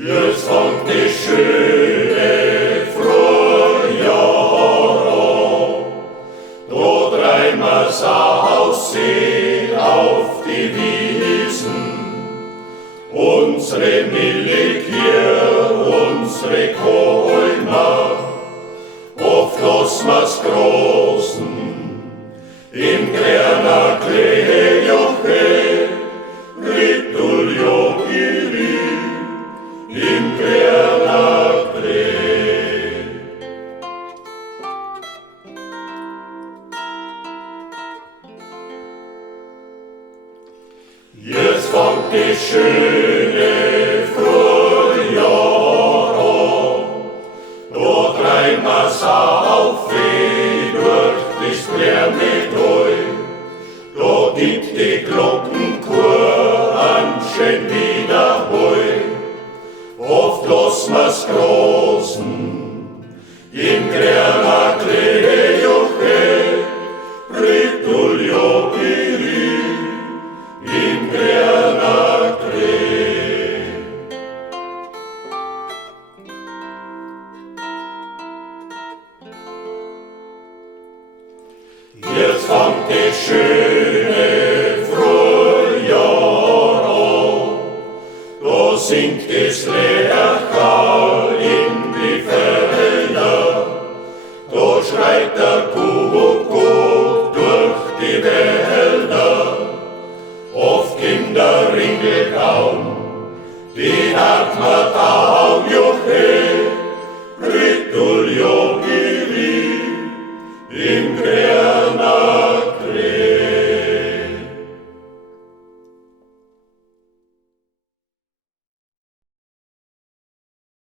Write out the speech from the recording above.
Jetzt fängt das schöne Frühjahr an, da treiben wir's aussehen auf die Wiesen. Unsere Milchkühe, unsere Kälmer, oft lassen wir's großen, im kleiner Kleejoche, Rituljo iri, im kleiner Klee. Jetzt fängt das schöne Frühjahr an, da treiben wir's auf durch das grüne Tal. Da gibt die Glockenchor an schön Wiederhol. Oft lassen wir's großen, im grüner Kleejoche, Rituljo iri, im grüner Klee. Jetzt fängt das schön